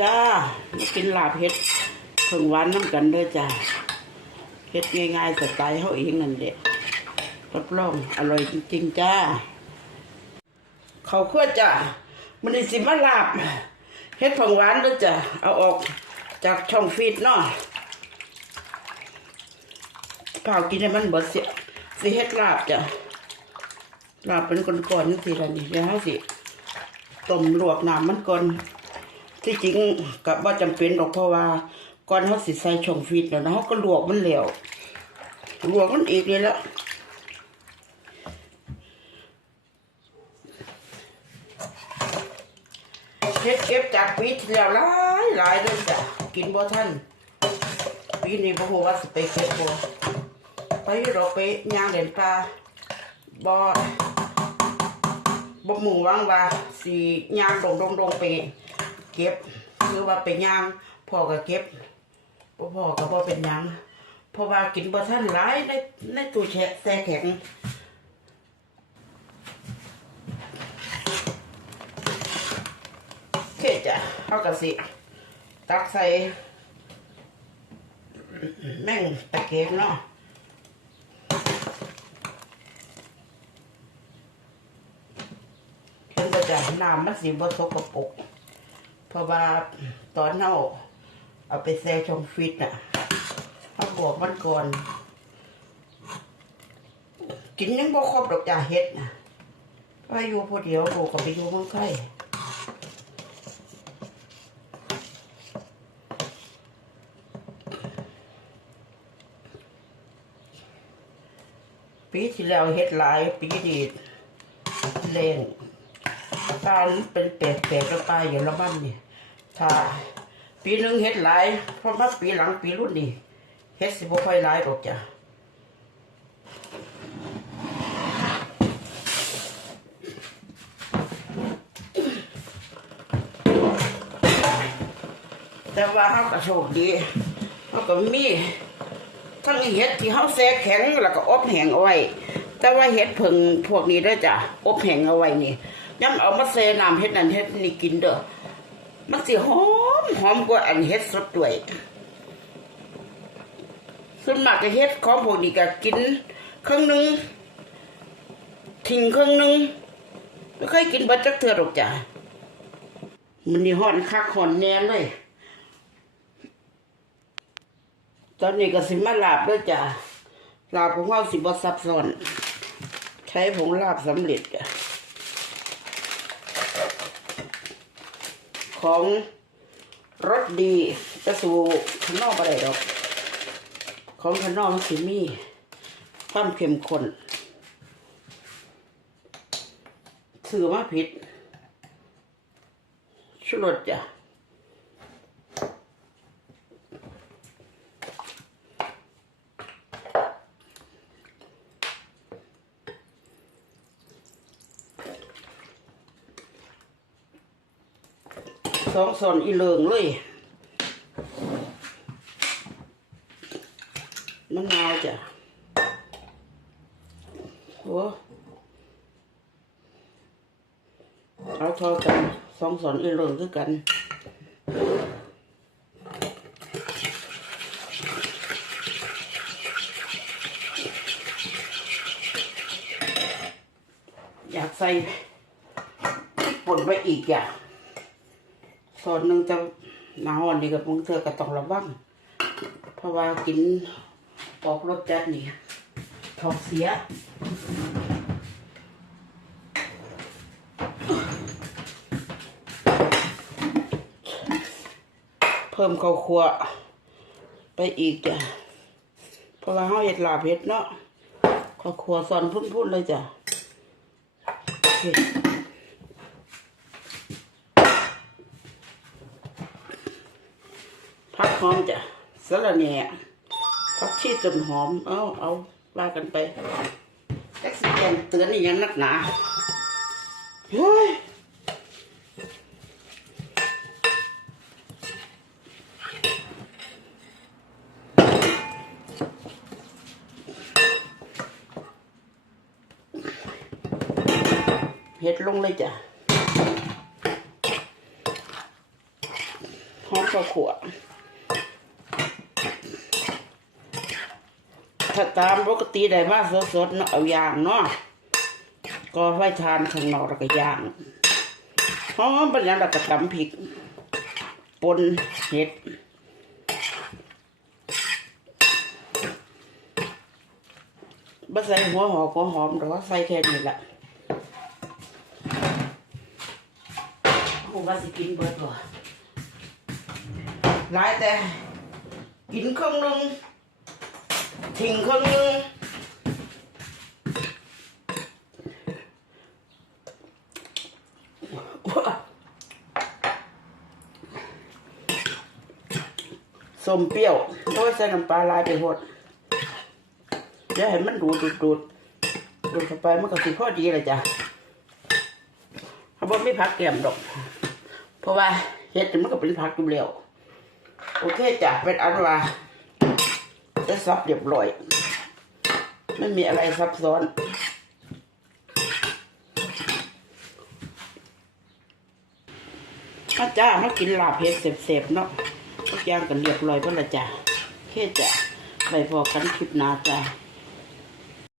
จ้ากินลาบเฮ็ดเพิ่งวานน้ำกันเด้อจ้าเฮ็ดง่ายๆสไตล์เฮาเองนั่นแหละรับรองอร่อยจริงๆจ้าเขาวคั่วจ้ามันนี้สิมาลาบเฮ็ดเพิ่งวานเด้อจ้าเอาออกจากช่องฟีดเนาะเผากินให้มันเบิดเสียสิเฮ็ดลาบจ้ะลาบเป็นก้อนๆนี่สิละนี่เดี๋ยวสิต้มลวกน้ำมันก่อน ที่จริงกับว่าจำเป็นหรอกเพราะว่าก่อนเขาสิใส่ช่องฟีดแล้วนะเขาก็ลวกมันแล้วลวกมันอีกเลยล้วเฮ็ดเก็บจากปีที่แล้วหลายหลายเลยจ้ะกินบ่ทันปีนี้บ่ฮู้ว่าสิไปเก็บบ่ไปอยู่ดอกไปย่างเล่นปลาบ่บ่หมู่หวังว่าสิย่างดงดงดงไป เก็บหรือว่าไปย่างพ่อก็เก็บบ่พ่อก็บ่เป็นยังเพราะว่ากินบ่ทันหลายในในตู้แช่แช่แข็งเคจ้ะเฮาก็สิตักใส่แม่งตะเกียบเนาะเพิ่นก็จะน้ำมันสิบ่สกปรก เพราะว่าตอนเฮาเอาไปแช่ชงฟิตน่ะเฮาบวกมันก่อน กินยังบ่ครบดอกจ้าเฮ็ดน่ะเพราอยู่ผู้เดียวลูกก็ไปอยู่เมืองไทยปีที่แล้วเฮ็ดหลายปีนี้เล่ง ปลาเป็นแปลกแปลกแล้วปอย่างละบ้านเนี่ยถ้าปีหนึ่งเฮ็ดหลายเพราะว่าปีหลังปีรุ่นนี่เฮ็ดสิบ่ค่อยหลายดอกจ้ะแต่ว่าเฮาก็โชคดีเฮาก็มีทั้งเห็ดที่เฮาแช่แข็งแล้วก็อบแห้งเอาไว้ แต่ว่าเห็ดเพิ่งพวกนี้ด้อจ้ะอบแห้งเอาไว้นี่ ย้ำเอามาแช่น้ำเห็ดนั่นเห็ดนี่กินเด้อมันสิหอมหอมกว่าอันเห็ดสดด้วยส่วนมากก็เห็ดของพวกนี้ก็กินครึ่งนึงทิ้งครึ่งนึงไม่เคยกินบัดจักเทือหรอกจ้ะมันนี่ฮ้อนคักฮ้อนแน่เลย ตอนนี้ก็สิมาลาบด้วยจ้ะลาบของเราสิบซับซ้อน ใช้ผงลาบสำเร็จจ้ะ ของรสดีจะสู่ข้างนอกอะไรดอก ของข้างนอกมันสิมีความเข้มข้นถือมาผิดชุรสจ้ะ สองส่วนอีเหลิงเลยมะนาวจ้ะโอ้เอาทอกันสองส่วนอีเหลิงด้วยกันอยากใส่พริกป่นไว้อีกอย่าง ส่วนหนึ่งจะหนาหอนดีกับมึงเธอก็ต้องระวังเพราะว่ากินออกรสจัดนี่ท้องเสียเพิ่มข้าวคั่วไปอีกจ้ะเพราะว่าเฮาเห็ดลาบเห็ดเนาะข้าวคั่วซอนพุ่นๆเลยจ้ะโอเค ผัก หอมจ้ะสะระแหน่ผักชีต้นหอม เอาเอาว่ากันไปแท็กซี่แกนเตือนนี่ยังนักหนาเฮ้ยเฮ็ดลงเลยจ้ะหอมข้าวขัว ถ้าตามปกติได้มาสดๆเนาะเอาย่างเนาะก็ไว้ทานข้างนอกแล้วก็ย่างหอมเป็นอย่างแล้วก็ตำพริกปนเห็ดบ่ใส่หัวหอมหัวหอมหรอกใส่แค่นี้แหละผมว่าสิกินเบิดบ่หลายแต่กินครึ่งหนึง ทิ้งครึ่งหนึงส้มเปรี้ยวโอ้ยใส่น้ำปลาหลายไปหมดเดี๋ยวให้มันดูดดูดดูดดูดเข้าไปมันก็สิพอดีเลยจ้ะเขาบอกไม่พักแก้มดอก เพราะว่าเห็ดนี่มันก็เป็นผักอยู่แล้ว โอเคจ้ะเป็นอันว่า จะซับเรียบร้อย ไม่มีอะไรซับซ้อนมาจ้ามากินลาบเห็ดเสบๆเนาะทุกอย่างกันเรียบร้อยเพื่อละจ้าแค่จะไปพอกันคลิปหน้าจ้า